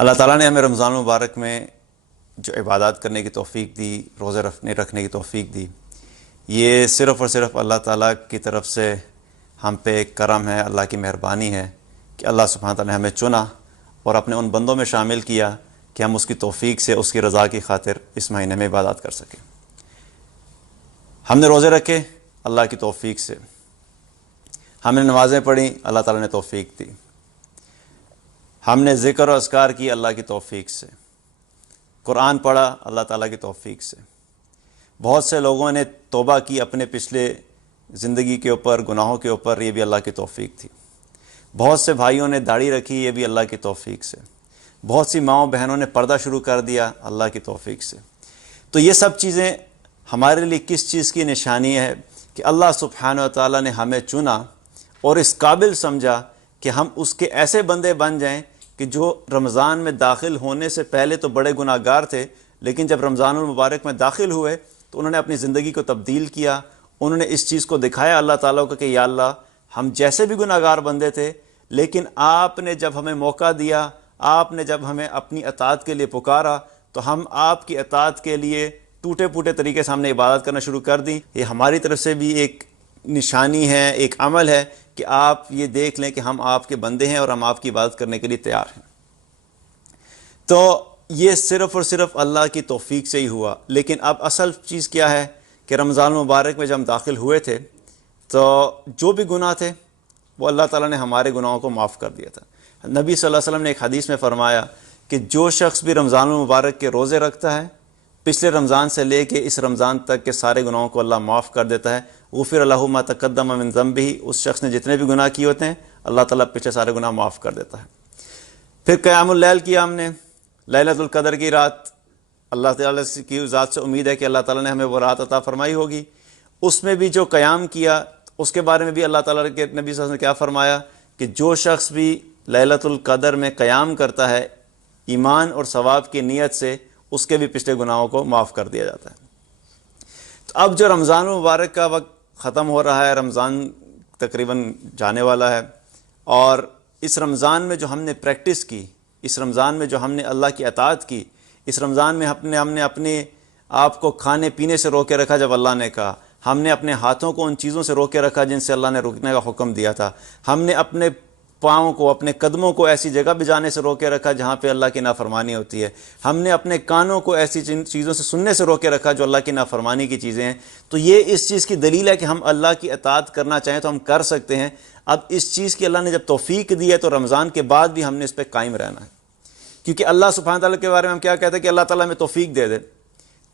اللہ تعالیٰ نے ہمیں رمضان المبارک میں جو عبادات کرنے کی توفیق دی، روزے رکھنے کی توفیق دی، یہ صرف اور صرف اللہ تعالیٰ کی طرف سے ہم پہ ایک کرم ہے، اللہ کی مہربانی ہے کہ اللہ سبحانہ تعالیٰ نے ہمیں چنا اور اپنے ان بندوں میں شامل کیا کہ ہم اس کی توفیق سے، اس کی رضا کی خاطر اس مہینے میں عبادات کر سکیں۔ ہم نے روزے رکھے اللہ کی توفیق سے، ہم نے نمازیں پڑھیں اللہ تعالیٰ نے توفیق دی، ہم نے ذکر و اذکار کی اللہ کی توفیق سے، قرآن پڑھا اللہ تعالیٰ کی توفیق سے۔ بہت سے لوگوں نے توبہ کی اپنے پچھلے زندگی کے اوپر، گناہوں کے اوپر، یہ بھی اللہ کی توفیق تھی۔ بہت سے بھائیوں نے داڑھی رکھی، یہ بھی اللہ کی توفیق سے۔ بہت سی ماؤں بہنوں نے پردہ شروع کر دیا اللہ کی توفیق سے۔ تو یہ سب چیزیں ہمارے لیے کس چیز کی نشانی ہے کہ اللہ سبحانہ و تعالیٰ نے ہمیں چنا اور اس قابل سمجھا کہ ہم اس کے ایسے بندے بن جائیں کہ جو رمضان میں داخل ہونے سے پہلے تو بڑے گناہ گار تھے، لیکن جب رمضان المبارک میں داخل ہوئے تو انہوں نے اپنی زندگی کو تبدیل کیا، انہوں نے اس چیز کو دکھایا اللہ تعالیٰ کو کہ یا اللہ ہم جیسے بھی گناہ گار بندے تھے، لیکن آپ نے جب ہمیں موقع دیا، آپ نے جب ہمیں اپنی اطاعت کے لیے پکارا تو ہم آپ کی اطاعت کے لیے ٹوٹے پھوٹے طریقے سے ہم نے عبادت کرنا شروع کر دی۔ یہ ہماری طرف سے بھی ایک نشانی ہے، ایک عمل ہے کہ آپ یہ دیکھ لیں کہ ہم آپ کے بندے ہیں اور ہم آپ کی عبادت کرنے کے لیے تیار ہیں۔ تو یہ صرف اور صرف اللہ کی توفیق سے ہی ہوا۔ لیکن اب اصل چیز کیا ہے کہ رمضان المبارک میں جب ہم داخل ہوئے تھے تو جو بھی گناہ تھے وہ اللہ تعالیٰ نے ہمارے گناہوں کو معاف کر دیا تھا۔ نبی صلی اللہ علیہ وسلم نے ایک حدیث میں فرمایا کہ جو شخص بھی رمضان المبارک کے روزے رکھتا ہے، پچھلے رمضان سے لے کے اس رمضان تک کے سارے گناہوں کو اللہ معاف کر دیتا ہے۔ غفر لہ ما تقدم من ذنبہ، اس شخص نے جتنے بھی گناہ کیے ہوتے ہیں اللہ تعالیٰ پچھلے سارے گناہ معاف کر دیتا ہے۔ پھر قیام اللیل کیا ہم نے، لیلۃ القدر کی رات، اللہ تعالیٰ کی ذات سے امید ہے کہ اللہ تعالیٰ نے ہمیں وہ رات عطا فرمائی ہوگی۔ اس میں بھی جو قیام کیا اس کے بارے میں بھی اللہ تعالیٰ کے نبی صلی اللہ علیہ وسلم نے کیا فرمایا کہ جو شخص بھی لیلۃ القدر میں قیام کرتا ہے ایمان اور ثواب کی نیت سے، اس کے بھی پچھلے گناہوں کو معاف کر دیا جاتا ہے۔ تو اب جو رمضان المبارک کا وقت ختم ہو رہا ہے، رمضان تقریباً جانے والا ہے، اور اس رمضان میں جو ہم نے پریکٹس کی، اس رمضان میں جو ہم نے اللہ کی اطاعت کی، اس رمضان میں ہم نے اپنے آپ کو کھانے پینے سے روکے رکھا جب اللہ نے کہا، ہم نے اپنے ہاتھوں کو ان چیزوں سے روکے رکھا جن سے اللہ نے روکنے کا حکم دیا تھا، ہم نے اپنے پاؤں کو، اپنے قدموں کو ایسی جگہ پہ جانے سے روکے رکھا جہاں پہ اللہ کی نافرمانی ہوتی ہے، ہم نے اپنے کانوں کو ایسی چیزوں سے سننے سے روکے رکھا جو اللہ کی نافرمانی کی چیزیں ہیں۔ تو یہ اس چیز کی دلیل ہے کہ ہم اللہ کی اطاعت کرنا چاہیں تو ہم کر سکتے ہیں۔ اب اس چیز کی اللہ نے جب توفیق دی ہے تو رمضان کے بعد بھی ہم نے اس پہ قائم رہنا ہے، کیونکہ اللہ سبحانہ تعالیٰ کے بارے میں ہم کیا کہتے ہیں کہ اللہ تعالیٰ ہمیں توفیق دے دے،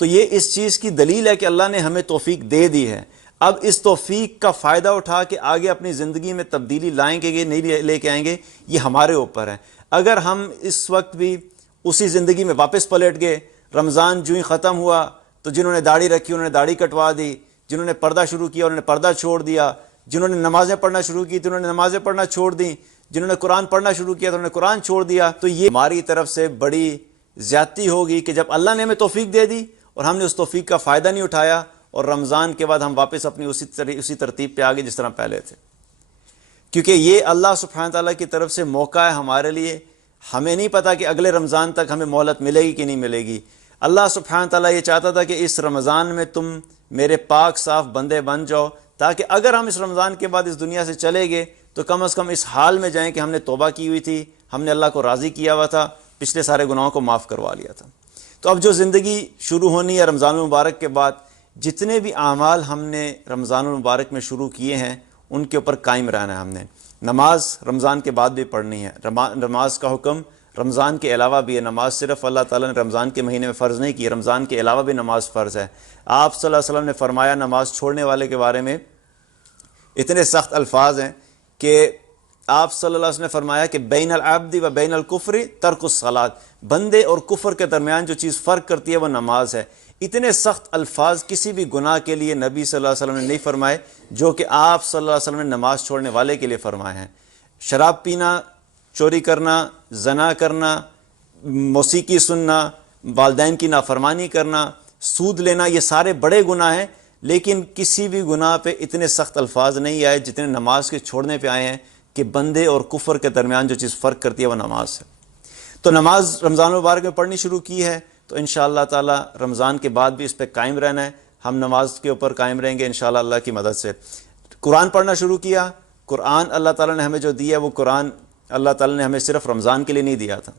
تو یہ اس چیز کی دلیل ہے کہ اللہ نے ہمیں توفیق دے دی ہے۔ اب اس توفیق کا فائدہ اٹھا کے آگے اپنی زندگی میں تبدیلی لائیں گے، نہیں لے کے آئیں گے، یہ ہمارے اوپر ہے۔ اگر ہم اس وقت بھی اسی زندگی میں واپس پلٹ گئے، رمضان جو ہی ختم ہوا تو جنہوں نے داڑھی رکھی انہوں نے داڑھی کٹوا دی، جنہوں نے پردہ شروع کیا انہوں نے پردہ چھوڑ دیا، جنہوں نے نمازیں پڑھنا شروع کی تو انہوں نے نمازیں پڑھنا چھوڑ دیں، جنہوں نے قرآن پڑھنا شروع کیا تو انہوں نے قرآن چھوڑ دیا، تو یہ ہماری طرف سے بڑی زیادتی ہوگی کہ جب اللہ نے ہمیں توفیق دے دی اور ہم نے اس توفیق کا فائدہ نہیں اٹھایا، اور رمضان کے بعد ہم واپس اپنی اسی ترتیب پہ آگے جس طرح پہلے تھے۔ کیونکہ یہ اللہ سبحانہ تعالیٰ کی طرف سے موقع ہے ہمارے لیے، ہمیں نہیں پتا کہ اگلے رمضان تک ہمیں مہلت ملے گی کہ نہیں ملے گی۔ اللہ سبحانہ تعالیٰ یہ چاہتا تھا کہ اس رمضان میں تم میرے پاک صاف بندے بن جاؤ، تاکہ اگر ہم اس رمضان کے بعد اس دنیا سے چلے گئے تو کم از کم اس حال میں جائیں کہ ہم نے توبہ کی ہوئی تھی، ہم نے اللہ کو راضی کیا ہوا تھا، پچھلے سارے گناہوں کو معاف کروا لیا تھا۔ تو اب جو زندگی شروع ہونی ہے رمضان المبارک کے بعد، جتنے بھی اعمال ہم نے رمضان المبارک میں شروع کیے ہیں ان کے اوپر قائم رہنا ہے۔ ہم نے نماز رمضان کے بعد بھی پڑھنی ہے، نماز کا حکم رمضان کے علاوہ بھی ہے۔ نماز صرف اللہ تعالیٰ نے رمضان کے مہینے میں فرض نہیں کی، رمضان کے علاوہ بھی نماز فرض ہے۔ آپ صلی اللہ علیہ وسلم نے فرمایا نماز چھوڑنے والے کے بارے میں اتنے سخت الفاظ ہیں کہ آپ صلی اللہ علیہ وسلم نے فرمایا کہ بین العبد و بین الکفر ترک الصلاۃ، بندے اور کفر کے درمیان جو چیز فرق کرتی ہے وہ نماز ہے۔ اتنے سخت الفاظ کسی بھی گناہ کے لیے نبی صلی اللہ علیہ وسلم نے نہیں فرمائے جو کہ آپ صلی اللہ علیہ وسلم نے نماز چھوڑنے والے کے لیے فرمائے ہیں۔ شراب پینا، چوری کرنا، زنا کرنا، موسیقی سننا، والدین کی نافرمانی کرنا، سود لینا، یہ سارے بڑے گناہ ہیں، لیکن کسی بھی گناہ پہ اتنے سخت الفاظ نہیں آئے جتنے نماز کے چھوڑنے پہ آئے ہیں کہ بندے اور کفر کے درمیان جو چیز فرق کرتی ہے وہ نماز ہے۔ تو نماز رمضان المبارک میں پڑھنی شروع کی ہے تو انشاءاللہ تعالی رمضان کے بعد بھی اس پہ قائم رہنا ہے. ہم نماز کے اوپر قائم رہیں گے انشاءاللہ اللہ کی مدد سے. قرآن پڑھنا شروع کیا. قرآن اللہ تعالیٰ نے ہمیں جو دیا وہ قرآن اللہ تعالیٰ نے ہمیں صرف رمضان کے لیے نہیں دیا تھا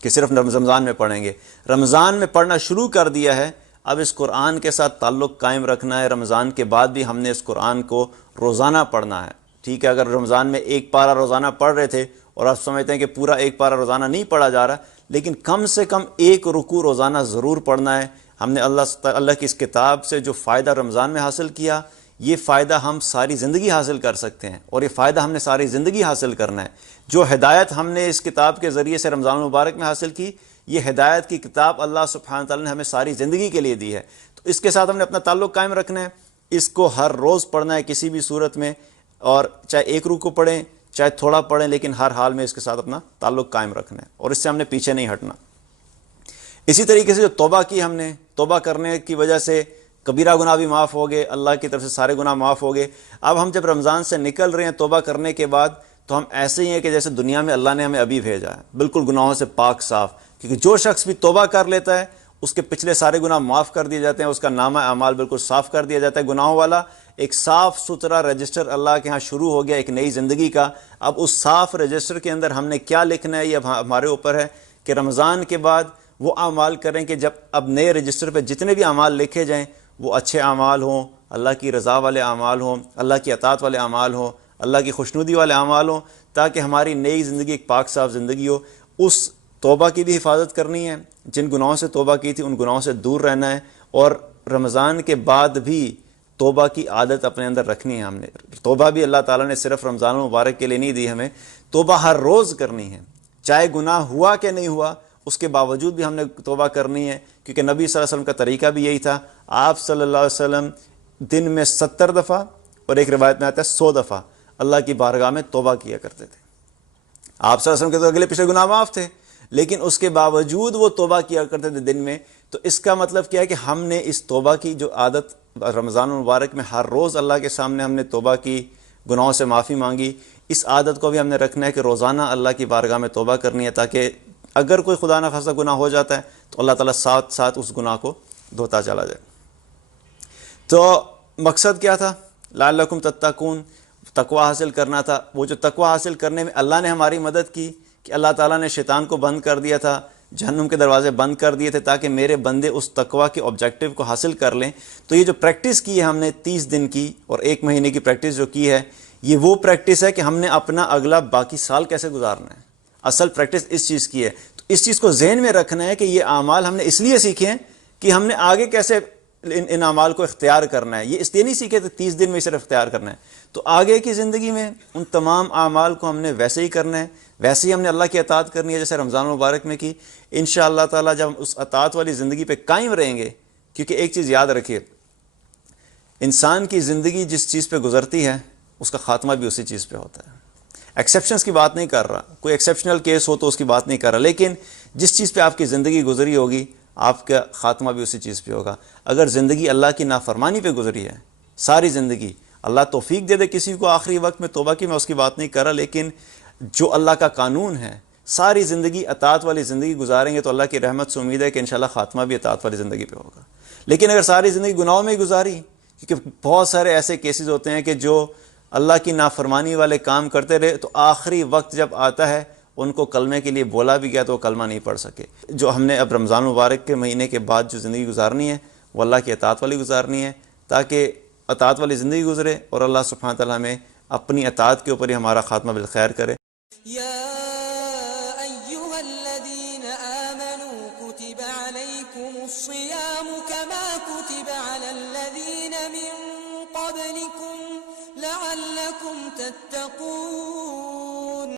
کہ صرف رمضان میں پڑھیں گے. رمضان میں پڑھنا شروع کر دیا ہے, اب اس قرآن کے ساتھ تعلق قائم رکھنا ہے. رمضان کے بعد بھی ہم نے اس قرآن کو روزانہ پڑھنا ہے. ٹھیک ہے, اگر رمضان میں ایک پارہ روزانہ پڑھ رہے تھے اور آپ سمجھتے ہیں کہ پورا ایک پارہ روزانہ نہیں پڑھا جا رہا, لیکن کم سے کم ایک رکوع روزانہ ضرور پڑھنا ہے. ہم نے اللہ کی اس کتاب سے جو فائدہ رمضان میں حاصل کیا, یہ فائدہ ہم ساری زندگی حاصل کر سکتے ہیں, اور یہ فائدہ ہم نے ساری زندگی حاصل کرنا ہے. جو ہدایت ہم نے اس کتاب کے ذریعے سے رمضان المبارک میں حاصل کی, یہ ہدایت کی کتاب اللہ سبحانہ تعالیٰ نے ہمیں ساری زندگی کے لیے دی ہے. تو اس کے ساتھ ہم نے اپنا تعلق قائم رکھنا ہے. اس کو ہر روز پڑھنا ہے کسی بھی صورت میں, اور چاہے ایک رکوع پڑھیں چاہے تھوڑا پڑھیں, لیکن ہر حال میں اس کے ساتھ اپنا تعلق قائم رکھنا ہے, اور اس سے ہم نے پیچھے نہیں ہٹنا. اسی طریقے سے جو توبہ کی ہم نے, توبہ کرنے کی وجہ سے کبیرہ گناہ بھی معاف ہو گئے, اللہ کی طرف سے سارے گناہ معاف ہو گئے. اب ہم جب رمضان سے نکل رہے ہیں توبہ کرنے کے بعد, تو ہم ایسے ہی ہیں کہ جیسے دنیا میں اللہ نے ہمیں ابھی بھیجا ہے, بالکل گناہوں سے پاک صاف. کیونکہ جو شخص بھی توبہ کر لیتا ہے اس کے پچھلے سارے گناہ معاف کر دیے جاتے ہیں, اس کا نامہ اعمال بالکل صاف کر دیا جاتا ہے گناہوں والا. ایک صاف ستھرا رجسٹر اللہ کے ہاں شروع ہو گیا ایک نئی زندگی کا. اب اس صاف رجسٹر کے اندر ہم نے کیا لکھنا ہے یہ اب ہمارے اوپر ہے کہ رمضان کے بعد وہ اعمال کریں کہ جب اب نئے رجسٹر پہ جتنے بھی اعمال لکھے جائیں وہ اچھے اعمال ہوں, اللہ کی رضا والے اعمال ہوں, اللہ کی اطاعت والے اعمال ہوں, اللہ کی خوشنودی والے اعمال ہوں, تاکہ ہماری نئی زندگی ایک پاک صاف زندگی ہو. اس توبہ کی بھی حفاظت کرنی ہے, جن گناہوں سے توبہ کی تھی ان گناہوں سے دور رہنا ہے, اور رمضان کے بعد بھی توبہ کی عادت اپنے اندر رکھنی ہے. ہم نے توبہ بھی اللہ تعالیٰ نے صرف رمضان المبارک کے لیے نہیں دی, ہمیں توبہ ہر روز کرنی ہے. چاہے گناہ ہوا کہ نہیں ہوا اس کے باوجود بھی ہم نے توبہ کرنی ہے, کیونکہ نبی صلی اللہ علیہ وسلم کا طریقہ بھی یہی تھا. آپ صلی اللہ علیہ وسلم دن میں 70 دفعہ اور ایک روایت میں آتا ہے 100 دفعہ اللہ کی بارگاہ میں توبہ کیا کرتے تھے. آپ صلی اللہ علیہ وسلم کے تو اگلے پچھلے گناہ معاف تھے, لیکن اس کے باوجود وہ توبہ کیا کرتے تھے دن میں. تو اس کا مطلب کیا ہے کہ ہم نے اس توبہ کی جو عادت رمضان المبارک میں ہر روز اللہ کے سامنے ہم نے توبہ کی, گناہوں سے معافی مانگی, اس عادت کو بھی ہم نے رکھنا ہے کہ روزانہ اللہ کی بارگاہ میں توبہ کرنی ہے, تاکہ اگر کوئی خدا نخواستہ گناہ ہو جاتا ہے تو اللہ تعالیٰ ساتھ ساتھ اس گناہ کو دھوتا چلا جائے. تو مقصد کیا تھا؟ لعلکم تتقون, تقوی حاصل کرنا تھا. وہ جو تقوی حاصل کرنے میں اللہ نے ہماری مدد کی کہ اللہ تعالیٰ نے شیطان کو بند کر دیا تھا, جہنم کے دروازے بند کر دیے تھے, تاکہ میرے بندے اس تقوی کے آبجیکٹیو کو حاصل کر لیں. تو یہ جو پریکٹس کی ہے ہم نے 30 دن کی اور 1 مہینے کی پریکٹس جو کی ہے, یہ وہ پریکٹس ہے کہ ہم نے اپنا اگلا باقی سال کیسے گزارنا ہے. اصل پریکٹس اس چیز کی ہے. تو اس چیز کو ذہن میں رکھنا ہے کہ یہ اعمال ہم نے اس لیے سیکھے ہیں کہ ہم نے آگے کیسے ان اعمال کو اختیار کرنا ہے. یہ اس لیے نہیں سیکھے تو 30 دن میں صرف اختیار کرنا ہے. تو آگے کی زندگی میں ان تمام اعمال کو ہم نے ویسے ہی کرنا ہے, ویسے ہی ہم نے اللہ کی اطاعت کرنی ہے جیسے رمضان المبارک میں کی. انشاءاللہ تعالیٰ جب ہم اس اطاعت والی زندگی پہ قائم رہیں گے, کیونکہ ایک چیز یاد رکھیے, انسان کی زندگی جس چیز پہ گزرتی ہے اس کا خاتمہ بھی اسی چیز پہ ہوتا ہے. ایکسیپشنز کی بات نہیں کر رہا, کوئی ایکسیپشنل کیس ہو تو اس کی بات نہیں کر رہا, لیکن جس چیز پہ آپ کی زندگی گزری ہوگی آپ کا خاتمہ بھی اسی چیز پہ ہوگا. اگر زندگی اللہ کی نافرمانی پہ گزری ہے ساری زندگی, اللہ توفیق دے دے کسی کو آخری وقت میں توبہ کی, میں اس کی بات نہیں کر رہا, لیکن جو اللہ کا قانون ہے ساری زندگی اطاعت والی زندگی گزاریں گے تو اللہ کی رحمت سے امید ہے کہ انشاءاللہ خاتمہ بھی اطاعت والی زندگی پہ ہوگا. لیکن اگر ساری زندگی گناہوں میں ہی گزاری, کیونکہ بہت سارے ایسے کیسز ہوتے ہیں کہ جو اللہ کی نافرمانی والے کام کرتے رہے تو آخری وقت جب آتا ہے ان کو کلمے کے لیے بولا بھی گیا تو وہ کلمہ نہیں پڑھ سکے. جو ہم نے اب رمضان مبارک کے مہینے کے بعد جو زندگی گزارنی ہے وہ اللہ کی اطاعت والی گزارنی ہے, تاکہ اطاعت والی زندگی گزرے اور اللہ سبحانہ تعالیٰ ہمیں اپنی اطاعت کے اوپر ہی ہمارا خاتمہ بالخیر کرے. یا ایھا الذین آمنوا کتب علیکم الصیام کما کتب علی الذین من قبلکم لعلکم تتقون.